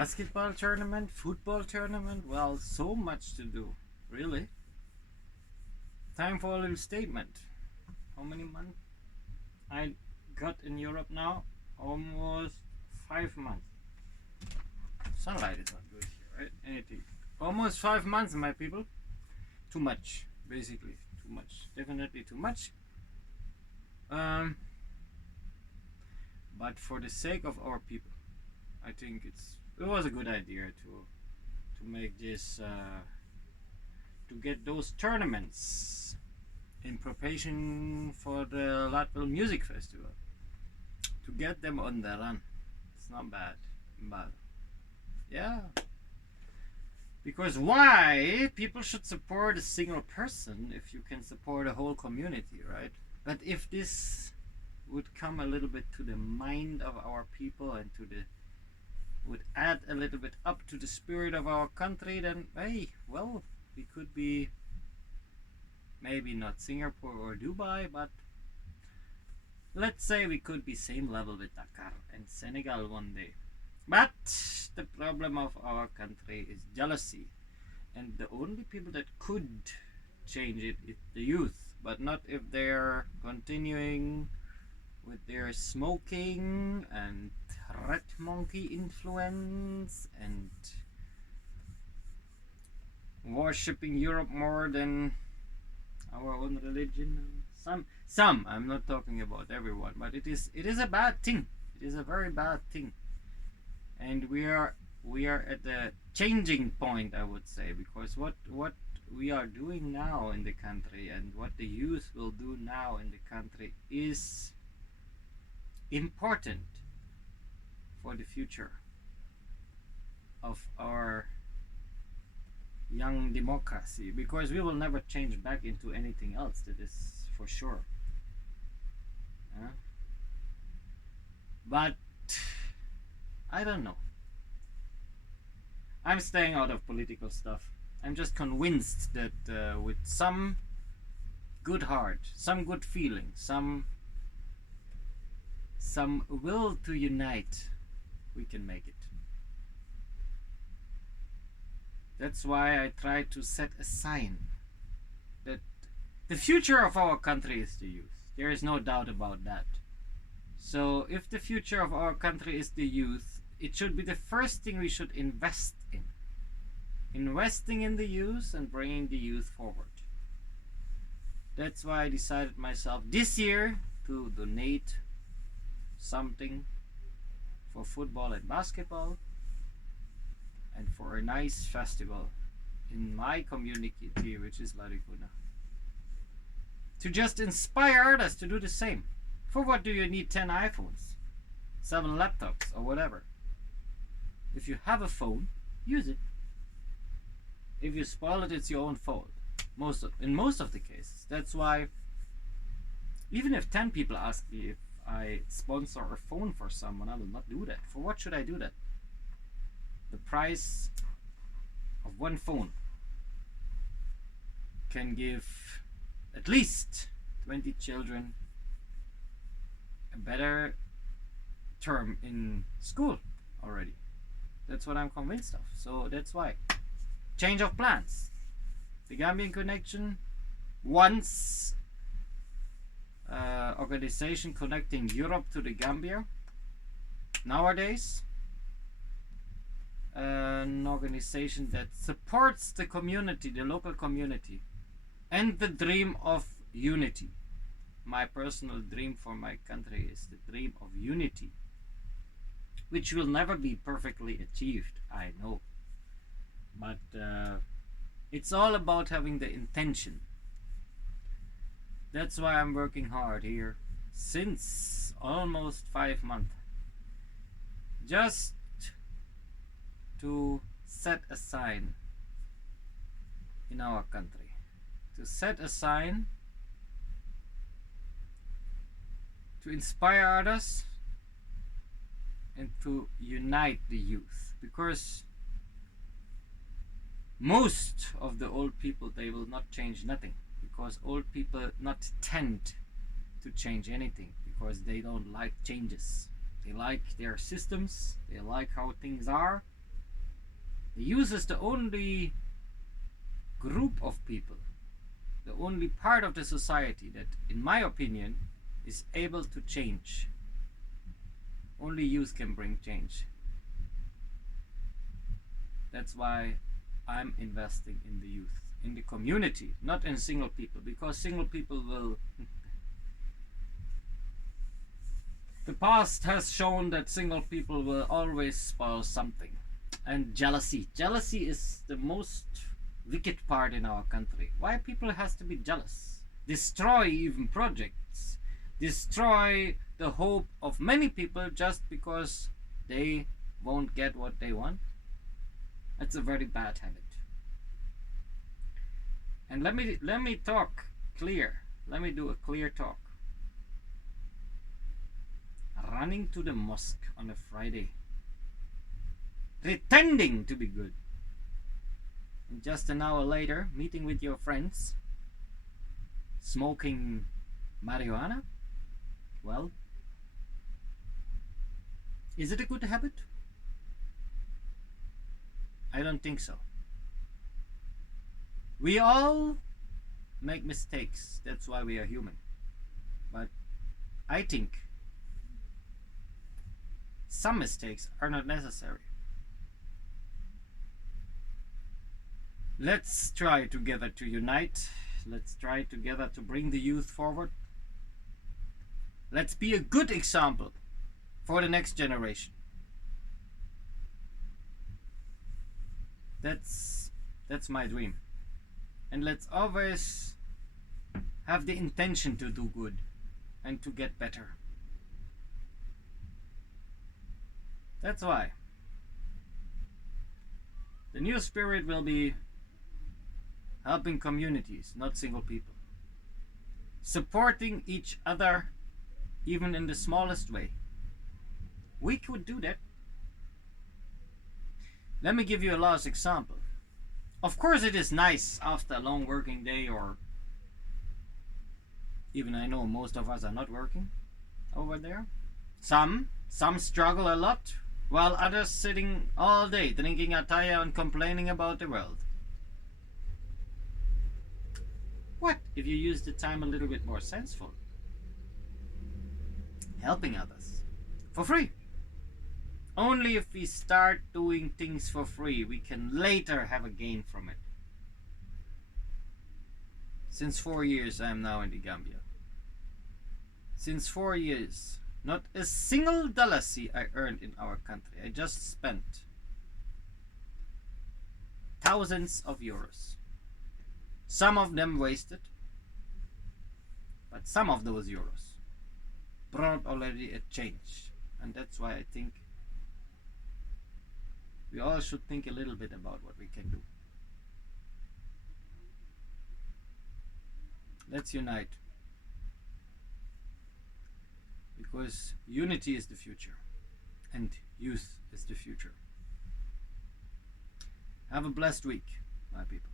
basketball tournament, football tournament. Well, so much to do, really. Time for a little statement. How many months I got in Europe now? Almost 5 months. Sunlight is not good here, right? Anything. Almost 5 months, my people. Too much, basically. Too much. Definitely too much. But for the sake of our people, I think it was a good idea to make this to get those tournaments in preparation for the Latvia Music Festival, to get them on the run. It's not bad, but yeah, because why people should support a single person if you can support a whole community, right? But if this would come a little bit to the mind of our people and would add a little bit up to the spirit of our country, then hey, well, we could be maybe not Singapore or Dubai, but let's say we could be same level with Dakar and Senegal one day. But the problem of our country is jealousy, and the only people that could change it is the youth, but not if they're continuing with their smoking and red monkey influence and worshipping Europe more than our own religion. Some, I'm not talking about everyone, but it is a bad thing. It is a very bad thing, and we are at the changing point, I would say, because what we are doing now in the country and what the youth will do now in the country is important for the future of our young democracy, because we will never change back into anything else, that is for sure. But I don't know. I'm staying out of political stuff. I'm just convinced that with some good heart, some good feeling, some will to unite, we can make it. That's why I try to set a sign that the future of our country is the youth. There is no doubt about that. So if the future of our country is the youth, it should be the first thing we should invest in. Investing in the youth and bringing the youth forward. That's why I decided myself this year to donate something for football and basketball and for a nice festival in my community, which is Larikuna, to just inspire others to do the same. For what do you need 10 iPhones, 7 laptops, or whatever? If you have a phone, use it. If you spoil it, it's your own fault. In most of the cases. That's why even if 10 people ask me if I sponsor a phone for someone, I will not do that. For what should I do that? The price of one phone can give at least 20 children a better term in school already. That's what I'm convinced of. So that's why. Change of plans. The Gambian Connection wants organization connecting Europe to the Gambia. Nowadays, an organization that supports the community, the local community, and the dream of unity. My personal dream for my country is the dream of unity, which will never be perfectly achieved, I know. But it's all about having the intention. That's why I'm working hard here since almost 5 months. Just to set a sign in our country. To set a sign to inspire others and to unite the youth. Because most of the old people, they will not change nothing, because old people not tend to change anything, because they don't like changes. They like their systems, they like how things are, The youth is the only group of people, the only part of the society that, in my opinion, is able to change. Only youth can bring change. That's why I'm investing in the youth, in the community, not in single people, because single people will... The past has shown that single people will always spoil something. And jealousy. Jealousy is the most wicked part in our country. Why people has to be jealous? Destroy even projects. Destroy the hope of many people just because they won't get what they want. That's a very bad habit. And let me talk clear. Let me do a clear talk. Running to the mosque on a Friday, pretending to be good, and just an hour later meeting with your friends, smoking marijuana, well, is it a good habit? I don't think so. We all make mistakes, that's why we are human. But I think some mistakes are not necessary. Let's try together to unite. Let's try together to bring the youth forward. Let's be a good example for the next generation. That's my dream. And let's always have the intention to do good and to get better. That's why the new spirit will be helping communities, not single people. Supporting each other, even in the smallest way. We could do that. Let me give you a last example. Of course it is nice after a long working day, or even I know most of us are not working over there. Some struggle a lot, while others sitting all day drinking ataya and complaining about the world. What if you use the time a little bit more senseful? Helping others for free. Only if we start doing things for free, we can later have a gain from it. Since 4 years I am now in the Gambia. Since 4 years, not a single dollar I earned in our country. I just spent thousands of euros. Some of them wasted, but some of those euros brought already a change. And that's why I think we all should think a little bit about what we can do. Let's unite. Because unity is the future, and youth is the future. Have a blessed week, my people.